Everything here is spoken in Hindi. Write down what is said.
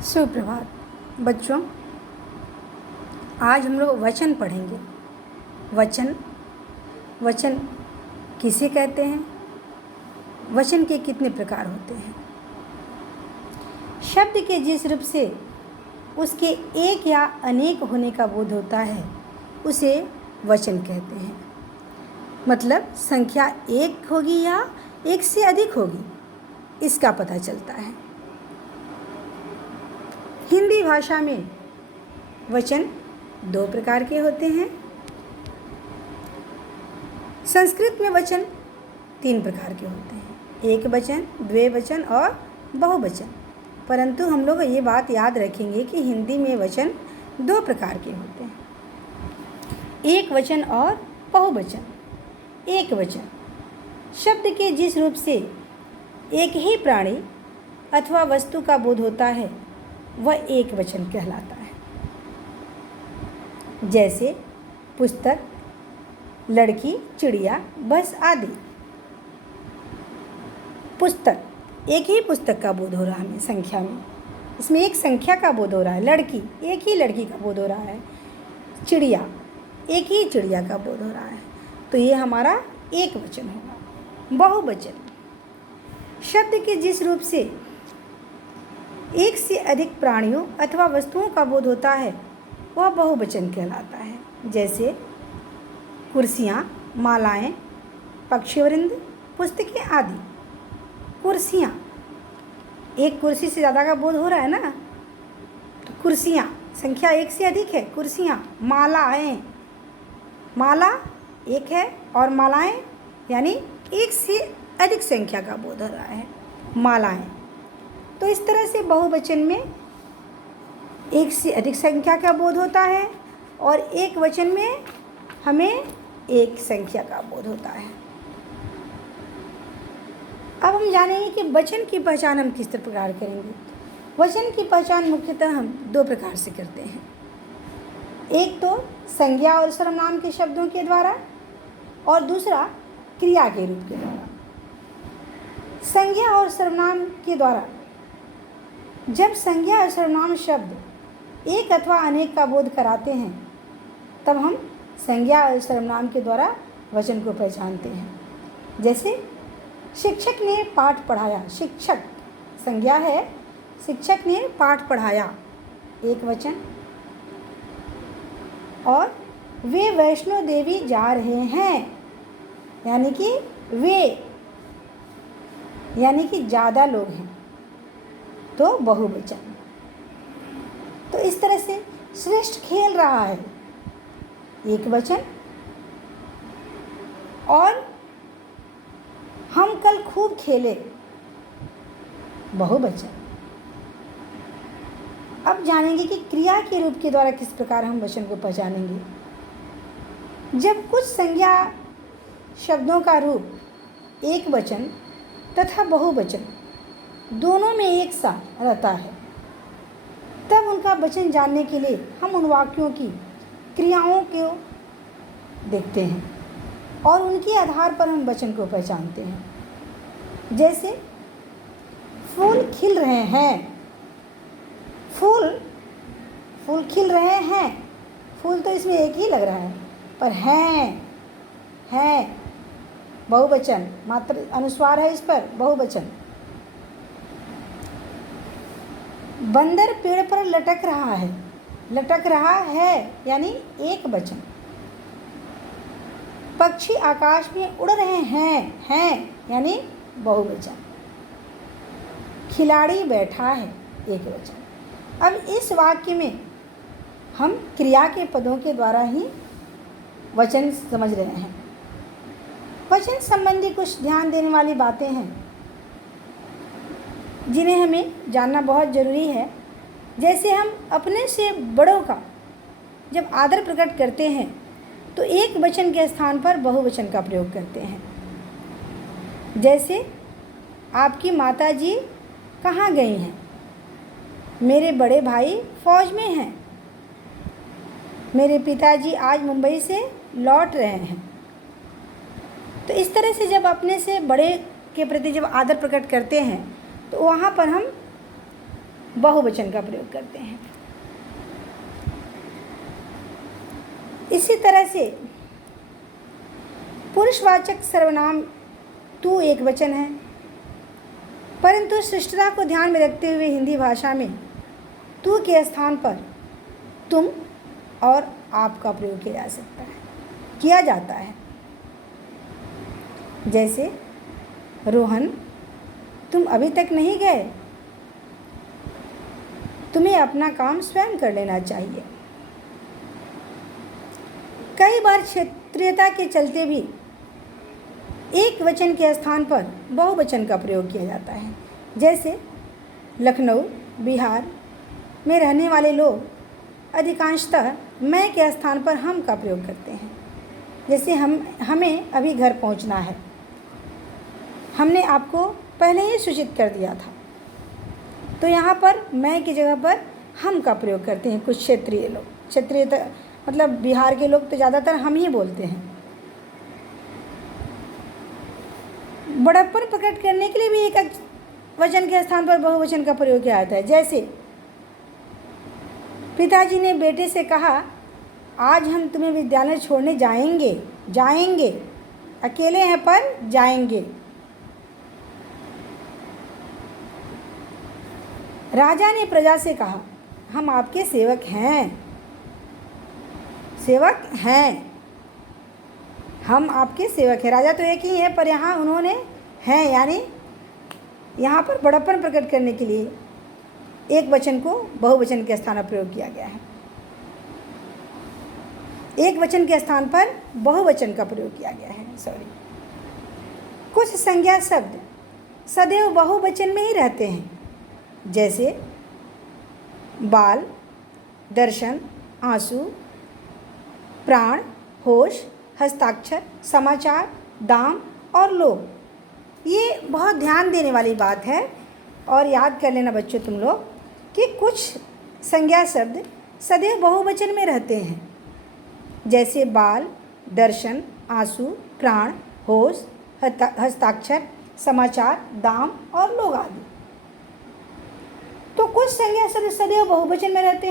सुप्रभात बच्चों। आज हम लोग वचन पढ़ेंगे। वचन वचन किसे कहते हैं? वचन के कितने प्रकार होते हैं? शब्द के जिस रूप से उसके एक या अनेक होने का बोध होता है उसे वचन कहते हैं। मतलब संख्या एक होगी या एक से अधिक होगी इसका पता चलता है। हिंदी भाषा में वचन दो प्रकार के होते हैं। संस्कृत में वचन तीन प्रकार के होते हैं, एक वचन, द्विवचन और बहुवचन। परंतु हम लोग ये बात याद रखेंगे कि हिंदी में वचन दो प्रकार के होते हैं, एक वचन और बहुवचन। एक वचन शब्द के जिस रूप से एक ही प्राणी अथवा वस्तु का बोध होता है वह एक वचन कहलाता है। जैसे पुस्तक, लड़की, चिड़िया, बस आदि। पुस्तक, एक ही पुस्तक का बोध हो रहा है हमें संख्या में, इसमें एक संख्या का बोध हो रहा है। लड़की, एक ही लड़की का बोध हो रहा है। चिड़िया, एक ही चिड़िया का बोध हो रहा है। तो ये हमारा एक वचन होगा। बहुवचन शब्द के जिस रूप से एक से अधिक प्राणियों अथवा वस्तुओं का बोध होता है वह बहुवचन कहलाता है। जैसे कुर्सियाँ, मालाएं, पक्षीवृंद, पुस्तकें आदि। कुर्सियाँ, एक कुर्सी से ज़्यादा का बोध हो रहा है ना, तो कुर्सियाँ संख्या एक से अधिक है। कुर्सियाँ, मालाएं, माला एक है और मालाएं यानी एक से अधिक संख्या का बोध हो रहा है, मालाएं। तो इस तरह से बहुवचन में एक से अधिक संख्या का बोध होता है और एक वचन में हमें एक संख्या का बोध होता है। अब हम जानेंगे कि वचन की पहचान हम किस प्रकार करेंगे। वचन की पहचान मुख्यतः हम दो प्रकार से करते हैं। एक तो संज्ञा और सर्वनाम के शब्दों के द्वारा और दूसरा क्रिया के रूप के द्वारा। संज्ञा और सर्वनाम के द्वारा जब संज्ञा और सर्वनाम शब्द एक अथवा अनेक का बोध कराते हैं तब हम संज्ञा और सर्वनाम के द्वारा वचन को पहचानते हैं। जैसे शिक्षक ने पाठ पढ़ाया, शिक्षक संज्ञा है, शिक्षक ने पाठ पढ़ाया एक वचन। और वे वैष्णो देवी जा रहे हैं यानी कि वे यानी कि ज़्यादा लोग हैं तो बहुवचन। तो इस तरह से श्रेष्ठ खेल रहा है एक वचन और हम कल खूब खेले बहुवचन। अब जानेंगे कि क्रिया के रूप के द्वारा किस प्रकार हम वचन को पहचानेंगे। जब कुछ संज्ञा शब्दों का रूप एक वचन तथा बहुवचन दोनों में एक सा रहता है तब उनका वचन जानने के लिए हम उन वाक्यों की क्रियाओं को देखते हैं और उनके आधार पर हम वचन को पहचानते हैं। जैसे फूल खिल रहे हैं, फूल खिल रहे हैं, फूल तो इसमें एक ही लग रहा है पर हैं बहुवचन, मात्र अनुस्वार है इस पर, बहुवचन। बंदर पेड़ पर लटक रहा है यानी एक वचन। पक्षी आकाश में उड़ रहे हैं यानी बहुवचन। खिलाड़ी बैठा है एक वचन। अब इस वाक्य में हम क्रिया के पदों के द्वारा ही वचन समझ रहे हैं। वचन संबंधी कुछ ध्यान देने वाली बातें हैं जिन्हें हमें जानना बहुत ज़रूरी है। जैसे हम अपने से बड़ों का जब आदर प्रकट करते हैं तो एक वचन के स्थान पर बहुवचन का प्रयोग करते हैं। जैसे आपकी माताजी कहाँ गई हैं? मेरे बड़े भाई फौज में हैं। मेरे पिताजी आज मुंबई से लौट रहे हैं। तो इस तरह से जब अपने से बड़े के प्रति जब आदर प्रकट करते हैं तो वहाँ पर हम बहुवचन का प्रयोग करते हैं। इसी तरह से पुरुषवाचक सर्वनाम तू एक वचन है, परंतु शिष्टता को ध्यान में रखते हुए हिंदी भाषा में तू के स्थान पर तुम और आप का प्रयोग किया जाता है। जैसे रोहन, तुम अभी तक नहीं गए, तुम्हें अपना काम स्वयं कर लेना चाहिए। कई बार क्षेत्रीयता के चलते भी एक वचन के स्थान पर बहुवचन का प्रयोग किया जाता है। जैसे लखनऊ, बिहार में रहने वाले लोग अधिकांशतः मैं के स्थान पर हम का प्रयोग करते हैं। जैसे हमें अभी घर पहुंचना है, हमने आपको पहले ही सूचित कर दिया था, तो यहाँ पर मैं की जगह पर हम का प्रयोग करते हैं कुछ क्षेत्रीय लोग। क्षेत्रीय मतलब बिहार के लोग तो ज़्यादातर हम ही बोलते हैं। बड़प्पन प्रकट करने के लिए भी एक वचन के स्थान पर बहुवचन का प्रयोग किया जाता है। जैसे पिताजी ने बेटे से कहा, आज हम तुम्हें विद्यालय छोड़ने जाएंगे, अकेले हैं पर जाएंगे। राजा ने प्रजा से कहा, हम आपके सेवक हैं, हम आपके सेवक हैं। राजा तो एक ही है, पर यहाँ उन्होंने हैं, यानी यहाँ पर बड़प्पन प्रकट करने के लिए एक वचन को बहुवचन के स्थान पर प्रयोग किया गया है। एक वचन के स्थान पर बहुवचन का प्रयोग किया गया है। कुछ संज्ञा शब्द सदैव बहुवचन में ही रहते हैं। जैसे बाल, दर्शन, आंसू, प्राण, होश, हस्ताक्षर, समाचार, दाम और लोग। ये बहुत ध्यान देने वाली बात है और याद कर लेना बच्चों तुम लोग कि कुछ संज्ञा शब्द सदैव बहुवचन में रहते हैं। जैसे बाल, दर्शन, आंसू, प्राण, होश, हस्ताक्षर, समाचार, दाम और लोग आदि। तो कुछ संज्ञा शब्द सदैव बहुवचन में रहते हैं।